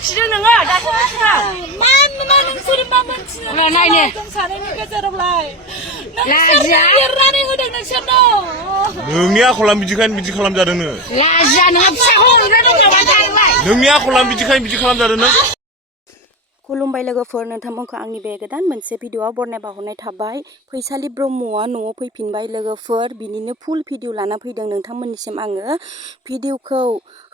मोनथिदों नोङो दासो मिथिदों मा नोंसोर मा मोनथिनो नायनो जों सानैनि गेजेरावलाय नोंसोर लिरनानै होदों नोंसोरनो नोंनि आखला बिदिखायनो बिदि खालामजादों नोङो लाजिया नोङो फिसाखौ हमग्रा दं नामा जादोंलाय नोंनि आखला बिदिखायनो बिदि खालामजादों नों खुलुमबाय लोगोफोर नोंथांमोनखौ आंनि बे गोदान मोनसे भिडिअआव बरनाय बावहरनाय थाबाय फैसालि ब्रह्मआ न'आव फैफिनबाय लोगोफोर बिनिनो फुल भिडिअ लाना फैदों नोंथांमोननिसिम आङो भिडिअखौ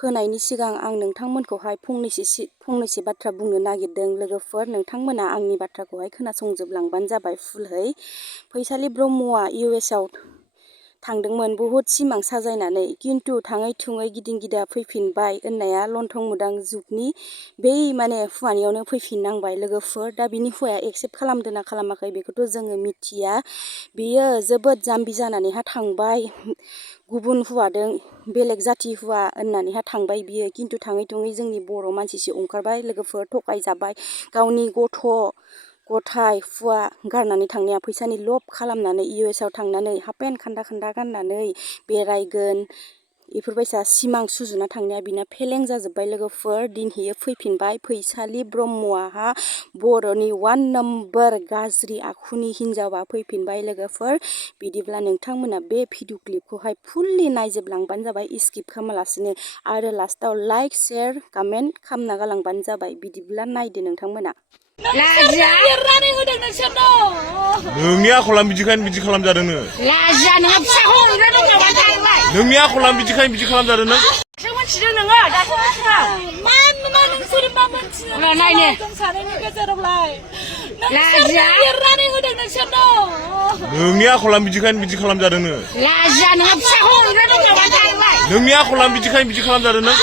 होनायनि सिगां आं नोंथांमोनखौहाय फंनैसो बाथ्रा बुंनो नागिरदों लोगोफोर नोंथांमोना आंनि बाथ्राखौहाय खोनासंजोबलांबानो जाबाय फुलहै फैसालि ब्रह्मआ US आव थांदोंमोन बहुद सिमां साजायनानै किन्तु थाङै थुङै गिदिं गिदा फैफिनबाय होननाया लन्थं मुदां जुगनि बै माने हुवानियावनो फैफिननांबाय लोगोफोर दा बिनि हुवाया एक्सेप्ट खालामदों ना खालामाखै बेखौथ' जोङो मिथिया बियो जोबोद जाम्बि जानानैहा थांबाय गुबुन हुवादों बेलेग जाथि हुवा होननानैहा थांबाय बियो किन्तु थाङै थुङै जोंनि बर' मानसिसो ओंखारबाय लोगोफोर थगायजाबाय गावनि गथ' गथाय हुवा गारनानै थांनाया फैसानि लब खालामनानै US आव थांनानै हाफ पेन्ट खान्दा खान्दा गाननानै बेरायगोन बेफोरबायसा सिमां सुजुना थांनाया बिना फेलें जाजोब्बाय लोगोफोर दिनहैयो फैफिनबाय फैसालि ब्रह्मआ बर'नि 1 नम्बर गाज्रि आखुनि हिन्जावा फैफिनबाय लोगोफोर बिदिब्ला नोंथांमोना बे भिडिअ क्लिपखौहाय फुल्लि नायजोबलांबानो जाबाय स्किप खालामालासिनो आरो लास्टाव लाइक शेयार कमेन्ट खालामना गालांबानो जाबाय बिदिब्ला नायदो नोंथांमोना लाजिया लिरनानै होदों नोंसोरनो नोंनि आखला बिदिखायनो बिदि खालामजादों नोङो लाजिया नोङो फिसाखौ हमग्रा दं नामा जादोंलाय नोंनि आखला बिदिखायनो बिदि खालामजादों नों दासो मिथिदों नोङो दासो मिथिदों मा नोंसोर मा मोनथिनो नायनो जों सानैनि गेजेरावलाय लाजिया लिरनानै होदों नोंसोरनो नोंनि आखला बिदिखायनो बिदि खालामजादों नोङो लाजिया नोङो फिसाखौ हमग्रा दं नामा जादोंलाय नोंनि आखला बिदिखायनो बिदि खालामजादों नों